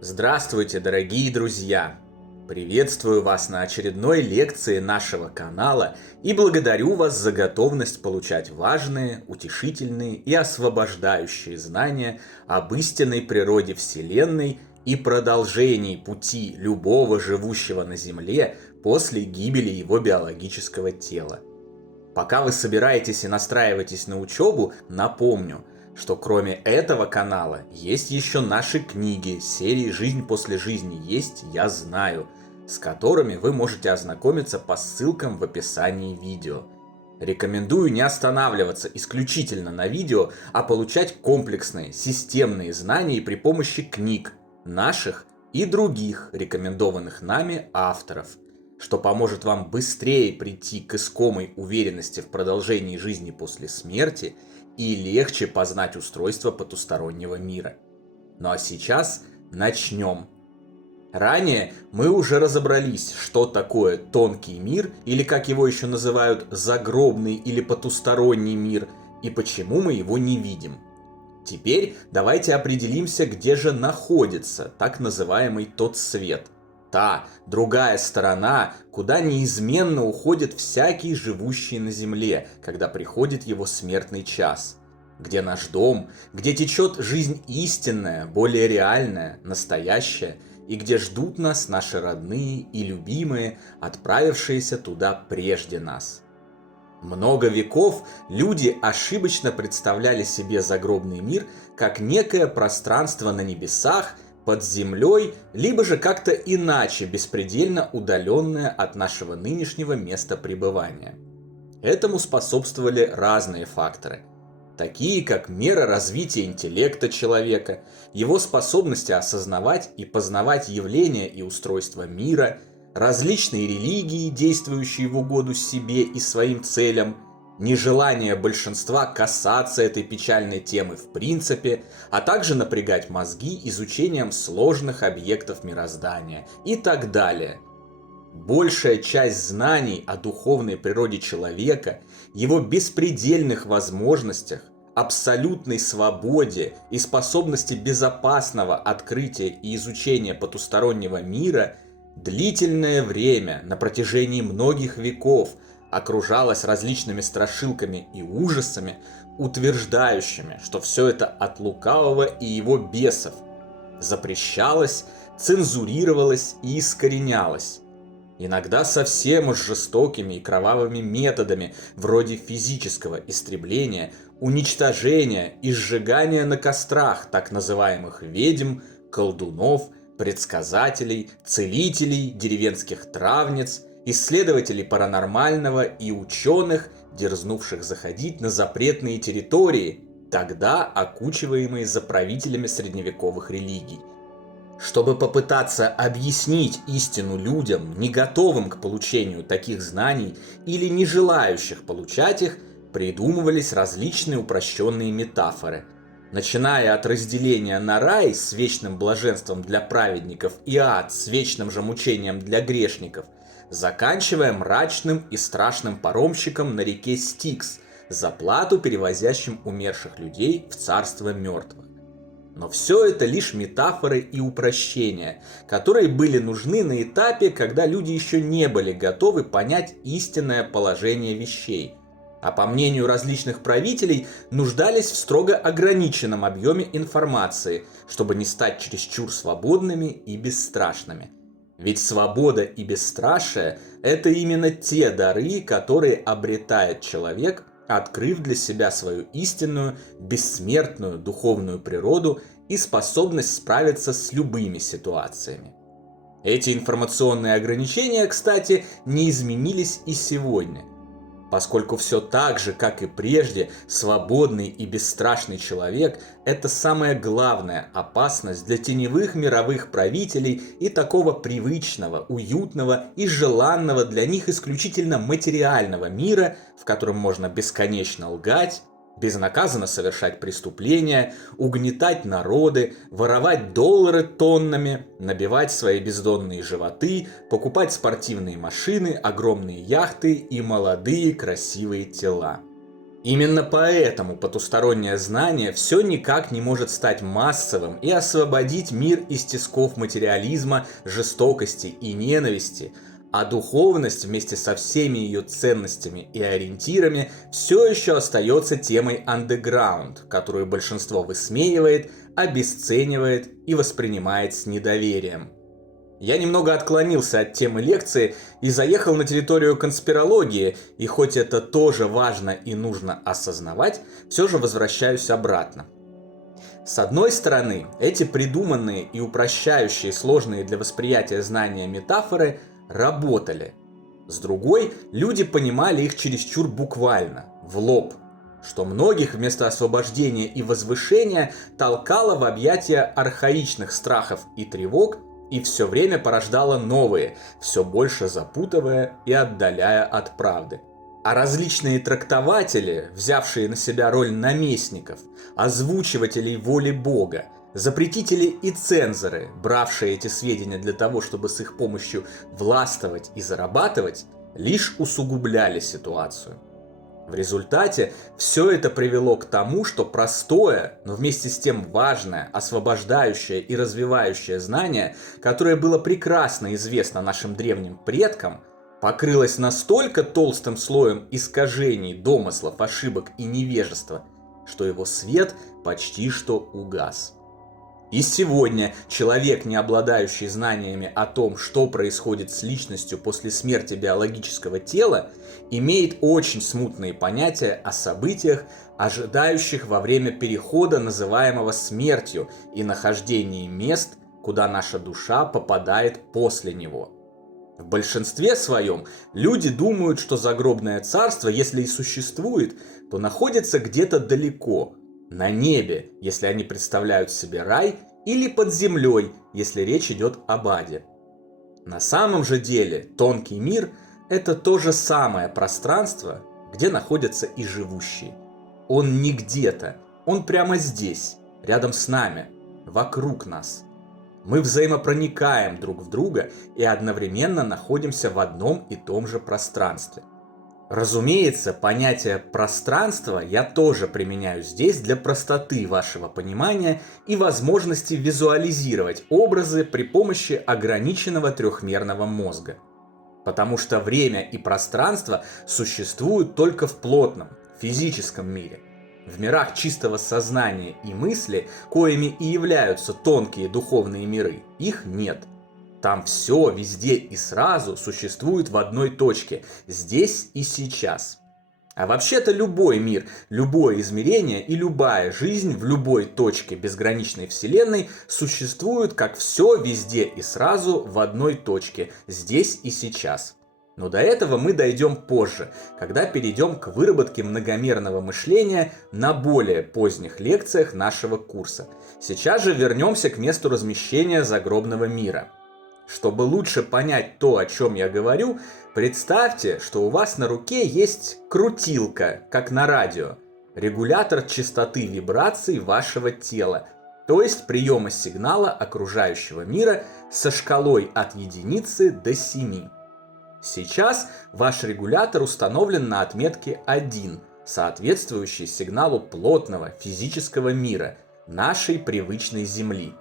Здравствуйте, дорогие друзья! Приветствую вас на очередной лекции нашего канала и благодарю вас за готовность получать важные, утешительные и освобождающие знания об истинной природе Вселенной и продолжении пути любого живущего на Земле после гибели его биологического тела. Пока вы собираетесь и настраиваетесь на учебу, напомню, что кроме этого канала есть еще наши книги серии «Жизнь после жизни есть, я знаю», с которыми вы можете ознакомиться по ссылкам в описании видео. Рекомендую не останавливаться исключительно на видео, а получать комплексные, системные знания при помощи книг, наших и других рекомендованных нами авторов, что поможет вам быстрее прийти к искомой уверенности в продолжении жизни после смерти и легче познать устройство потустороннего мира. Ну а сейчас начнем. Ранее мы уже разобрались, что такое тонкий мир, или как его еще называют, загробный или потусторонний мир, и почему мы его не видим. Теперь давайте определимся, где же находится так называемый тот свет. Та, другая сторона, куда неизменно уходит всякий живущий на земле, когда приходит его смертный час. Где наш дом, где течет жизнь истинная, более реальная, настоящая, и где ждут нас наши родные и любимые, отправившиеся туда прежде нас. Много веков люди ошибочно представляли себе загробный мир как некое пространство на небесах, под землей, либо же как-то иначе беспредельно удаленное от нашего нынешнего места пребывания. Этому способствовали разные факторы, такие как мера развития интеллекта человека, его способности осознавать и познавать явления и устройства мира, различные религии, действующие в угоду себе и своим целям, нежелание большинства касаться этой печальной темы в принципе, а также напрягать мозги изучением сложных объектов мироздания и так далее. Большая часть знаний о духовной природе человека, его беспредельных возможностях, абсолютной свободе и способности безопасного открытия и изучения потустороннего мира длительное время, на протяжении многих веков, окружалась различными страшилками и ужасами, утверждающими, что все это от лукавого и его бесов, запрещалось, цензурировалось и искоренялось. Иногда совсем уж жестокими и кровавыми методами, вроде физического истребления, уничтожения и сжигания на кострах так называемых ведьм, колдунов, предсказателей, целителей, деревенских травниц, исследователей паранормального и ученых, дерзнувших заходить на запретные территории, тогда окучиваемые заправителями средневековых религий. Чтобы попытаться объяснить истину людям, не готовым к получению таких знаний или не желающих получать их, придумывались различные упрощенные метафоры. Начиная от разделения на рай с вечным блаженством для праведников и ад с вечным же мучением для грешников, заканчивая мрачным и страшным паромщиком на реке Стикс, за плату перевозящим умерших людей в царство мертвых. Но все это лишь метафоры и упрощения, которые были нужны на этапе, когда люди еще не были готовы понять истинное положение вещей, а по мнению различных правителей нуждались в строго ограниченном объеме информации, чтобы не стать чересчур свободными и бесстрашными. Ведь свобода и бесстрашие – это именно те дары, которые обретает человек, открыв для себя свою истинную, бессмертную духовную природу и способность справиться с любыми ситуациями. Эти информационные ограничения, кстати, не изменились и сегодня, поскольку все так же, как и прежде, свободный и бесстрашный человек – это самая главная опасность для теневых мировых правителей и такого привычного, уютного и желанного для них исключительно материального мира, в котором можно бесконечно лгать, безнаказанно совершать преступления, угнетать народы, воровать доллары тоннами, набивать свои бездонные животы, покупать спортивные машины, огромные яхты и молодые красивые тела. Именно поэтому потустороннее знание все никак не может стать массовым и освободить мир из тисков материализма, жестокости и ненависти, а духовность вместе со всеми ее ценностями и ориентирами все еще остается темой underground, которую большинство высмеивает, обесценивает и воспринимает с недоверием. Я немного отклонился от темы лекции и заехал на территорию конспирологии, и хоть это тоже важно и нужно осознавать, все же возвращаюсь обратно. С одной стороны, эти придуманные и упрощающие сложные для восприятия знания метафоры работали. С другой, люди понимали их чересчур буквально, в лоб, что многих вместо освобождения и возвышения толкало в объятия архаичных страхов и тревог и все время порождало новые, все больше запутывая и отдаляя от правды. А различные трактователи, взявшие на себя роль наместников, озвучивателей воли Бога, запретители и цензоры, бравшие эти сведения для того, чтобы с их помощью властвовать и зарабатывать, лишь усугубляли ситуацию. В результате все это привело к тому, что простое, но вместе с тем важное, освобождающее и развивающее знание, которое было прекрасно известно нашим древним предкам, покрылось настолько толстым слоем искажений, домыслов, ошибок и невежества, что его свет почти что угас. И сегодня человек, не обладающий знаниями о том, что происходит с личностью после смерти биологического тела, имеет очень смутные понятия о событиях, ожидающих во время перехода, называемого смертью, и нахождении мест, куда наша душа попадает после него. В большинстве своем люди думают, что загробное царство, если и существует, то находится где-то далеко, на небе, если они представляют себе рай, или под землей, если речь идет об аде. На самом же деле тонкий мир – это то же самое пространство, где находятся и живущие. Он не где-то, он прямо здесь, рядом с нами, вокруг нас. Мы взаимопроникаем друг в друга и одновременно находимся в одном и том же пространстве. Разумеется, понятие пространства я тоже применяю здесь для простоты вашего понимания и возможности визуализировать образы при помощи ограниченного трехмерного мозга. Потому что время и пространство существуют только в плотном, физическом мире. В мирах чистого сознания и мысли, коими и являются тонкие духовные миры, их нет. Там все, везде и сразу существует в одной точке, здесь и сейчас. А вообще-то любой мир, любое измерение и любая жизнь в любой точке безграничной вселенной существуют как все, везде и сразу в одной точке, здесь и сейчас. Но до этого мы дойдем позже, когда перейдем к выработке многомерного мышления на более поздних лекциях нашего курса. Сейчас же вернемся к месту размещения загробного мира. Чтобы лучше понять то, о чем я говорю, представьте, что у вас на руке есть крутилка, как на радио, регулятор частоты вибраций вашего тела, то есть приема сигнала окружающего мира со шкалой от единицы до 7. Сейчас ваш регулятор установлен на отметке 1, соответствующей сигналу плотного физического мира, нашей привычной Земли.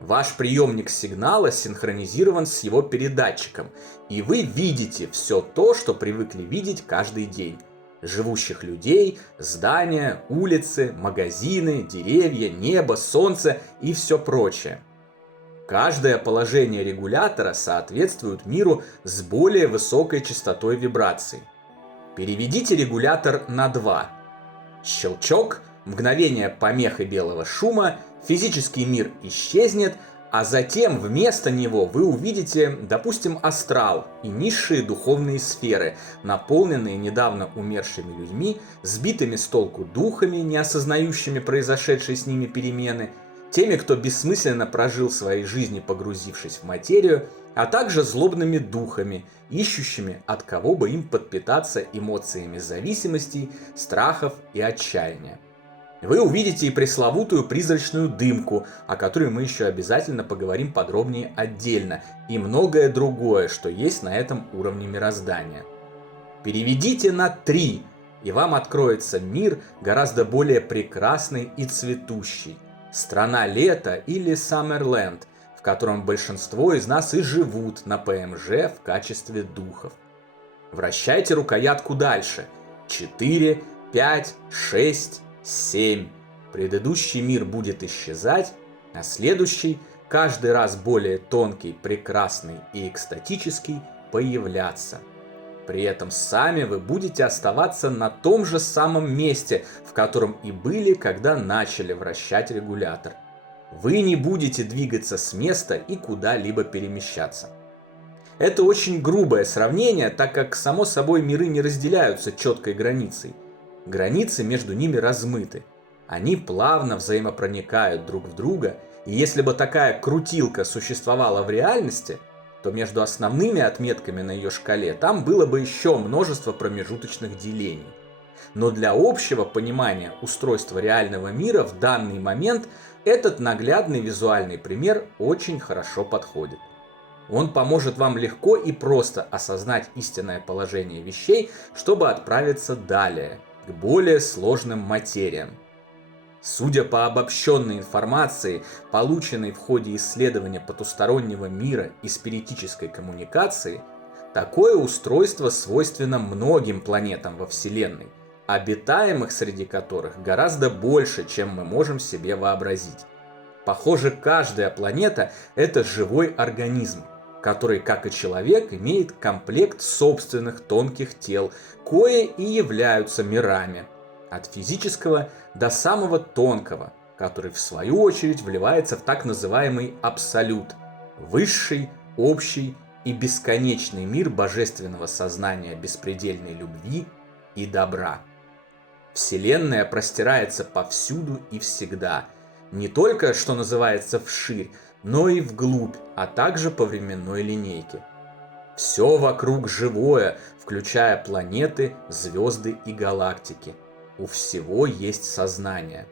Ваш приемник сигнала синхронизирован с его передатчиком, и вы видите все то, что привыкли видеть каждый день. Живущих людей, здания, улицы, магазины, деревья, небо, солнце и все прочее. Каждое положение регулятора соответствует миру с более высокой частотой вибраций. Переведите регулятор на 2. Щелчок, мгновение помех и белого шума, физический мир исчезнет, а затем вместо него вы увидите, допустим, астрал и низшие духовные сферы, наполненные недавно умершими людьми, сбитыми с толку духами, не осознающими произошедшие с ними перемены, теми, кто бессмысленно прожил свои жизни, погрузившись в материю, а также злобными духами, ищущими, от кого бы им подпитаться эмоциями зависимостей, страхов и отчаяния. Вы увидите и пресловутую призрачную дымку, о которой мы еще обязательно поговорим подробнее отдельно, и многое другое, что есть на этом уровне мироздания. Переведите на 3. и вам откроется мир гораздо более прекрасный и цветущий. Страна лета или Саммерленд, в котором большинство из нас и живут на ПМЖ в качестве духов. Вращайте рукоятку дальше. 4, 5, 6, 7. Предыдущий мир будет исчезать, а следующий, каждый раз более тонкий, прекрасный и экстатический, появляться. При этом сами вы будете оставаться на том же самом месте, в котором и были, когда начали вращать регулятор. Вы не будете двигаться с места и куда-либо перемещаться. Это очень грубое сравнение, так как, само собой, миры не разделяются четкой границей. Границы между ними размыты. Они плавно взаимопроникают друг в друга, и если бы такая крутилка существовала в реальности, то между основными отметками на ее шкале там было бы еще множество промежуточных делений. Но для общего понимания устройства реального мира в данный момент этот наглядный визуальный пример очень хорошо подходит. Он поможет вам легко и просто осознать истинное положение вещей, чтобы отправиться далее, к более сложным материям. Судя по обобщенной информации, полученной в ходе исследования потустороннего мира и спиритической коммуникации, такое устройство свойственно многим планетам во Вселенной, обитаемых среди которых гораздо больше, чем мы можем себе вообразить. Похоже, каждая планета – это живой организм, который, как и человек, имеет комплект собственных тонких тел, кои и являются мирами. От физического до самого тонкого, который в свою очередь вливается в так называемый абсолют, высший, общий и бесконечный мир божественного сознания беспредельной любви и добра. Вселенная простирается повсюду и всегда, не только, что называется, вширь, но и вглубь, а также по временной линейке. Все вокруг живое, включая планеты, звезды и галактики. У всего есть сознание.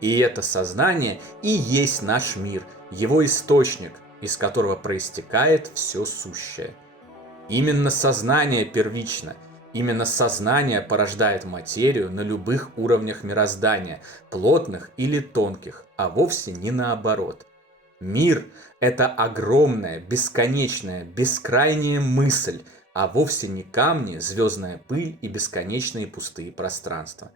И это сознание и есть наш мир, его источник, из которого проистекает все сущее. Именно сознание первично, именно сознание порождает материю на любых уровнях мироздания, плотных или тонких, а вовсе не наоборот. Мир – это огромная, бесконечная, бескрайняя мысль, а вовсе не камни, звездная пыль и бесконечные пустые пространства.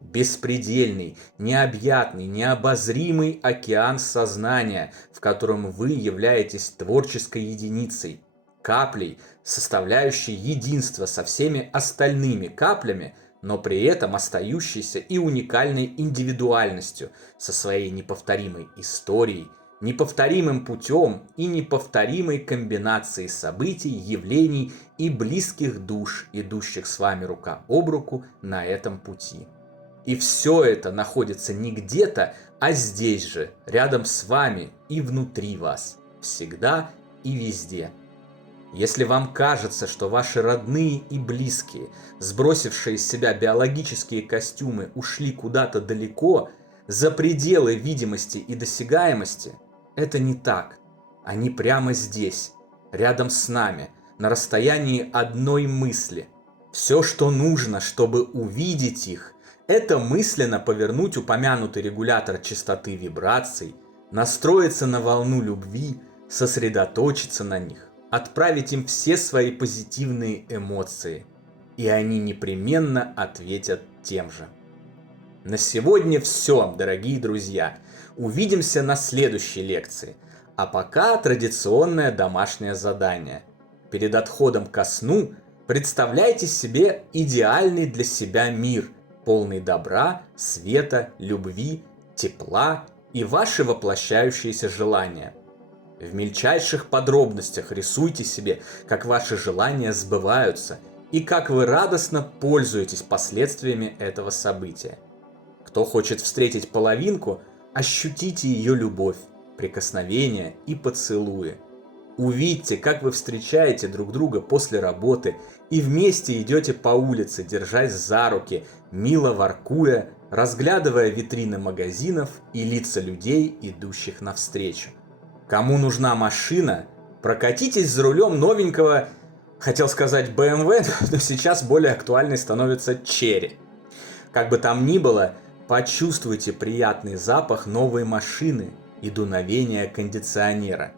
Беспредельный, необъятный, необозримый океан сознания, в котором вы являетесь творческой единицей, каплей, составляющей единство со всеми остальными каплями, но при этом остающейся и уникальной индивидуальностью, со своей неповторимой историей, неповторимым путем и неповторимой комбинацией событий, явлений и близких душ, идущих с вами рука об руку на этом пути. И все это находится не где-то, а здесь же, рядом с вами и внутри вас, всегда и везде. Если вам кажется, что ваши родные и близкие, сбросившие с себя биологические костюмы, ушли куда-то далеко, за пределы видимости и досягаемости, это не так. Они прямо здесь, рядом с нами, на расстоянии одной мысли. Все, что нужно, чтобы увидеть их, это мысленно повернуть упомянутый регулятор частоты вибраций, настроиться на волну любви, сосредоточиться на них, отправить им все свои позитивные эмоции, и они непременно ответят тем же. На сегодня все, дорогие друзья. Увидимся на следующей лекции. А пока традиционное домашнее задание. Перед отходом ко сну представляйте себе идеальный для себя мир, полный добра, света, любви, тепла и ваши воплощающиеся желания. В мельчайших подробностях рисуйте себе, как ваши желания сбываются и как вы радостно пользуетесь последствиями этого события. Кто хочет встретить половинку, ощутите ее любовь, прикосновения и поцелуи. Увидьте, как вы встречаете друг друга после работы и вместе идете по улице, держась за руки, мило воркуя, разглядывая витрины магазинов и лица людей, идущих навстречу. Кому нужна машина, прокатитесь за рулем новенького Хотел сказать BMW, но сейчас более актуальной становится Chery. Как бы там ни было, почувствуйте приятный запах новой машины и дуновение кондиционера.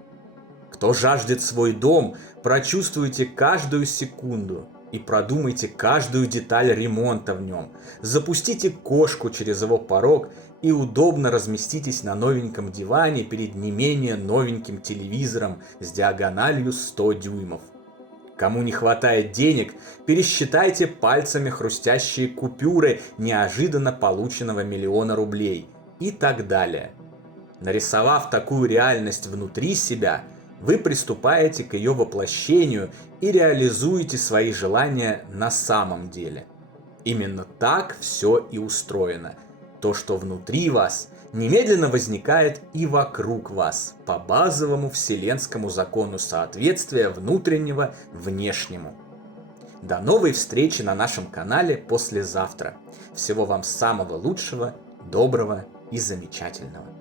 Кто жаждет свой дом, прочувствуйте каждую секунду и продумайте каждую деталь ремонта в нем. Запустите кошку через его порог и удобно разместитесь на новеньком диване перед не менее новеньким телевизором с диагональю 100 дюймов. Кому не хватает денег, пересчитайте пальцами хрустящие купюры неожиданно полученного 1 000 000 рублей и так далее. Нарисовав такую реальность внутри себя, вы приступаете к ее воплощению и реализуете свои желания на самом деле. Именно так все и устроено. То, что внутри вас, немедленно возникает и вокруг вас, по базовому вселенскому закону соответствия внутреннего внешнему. До новой встречи на нашем канале послезавтра. Всего вам самого лучшего, доброго и замечательного.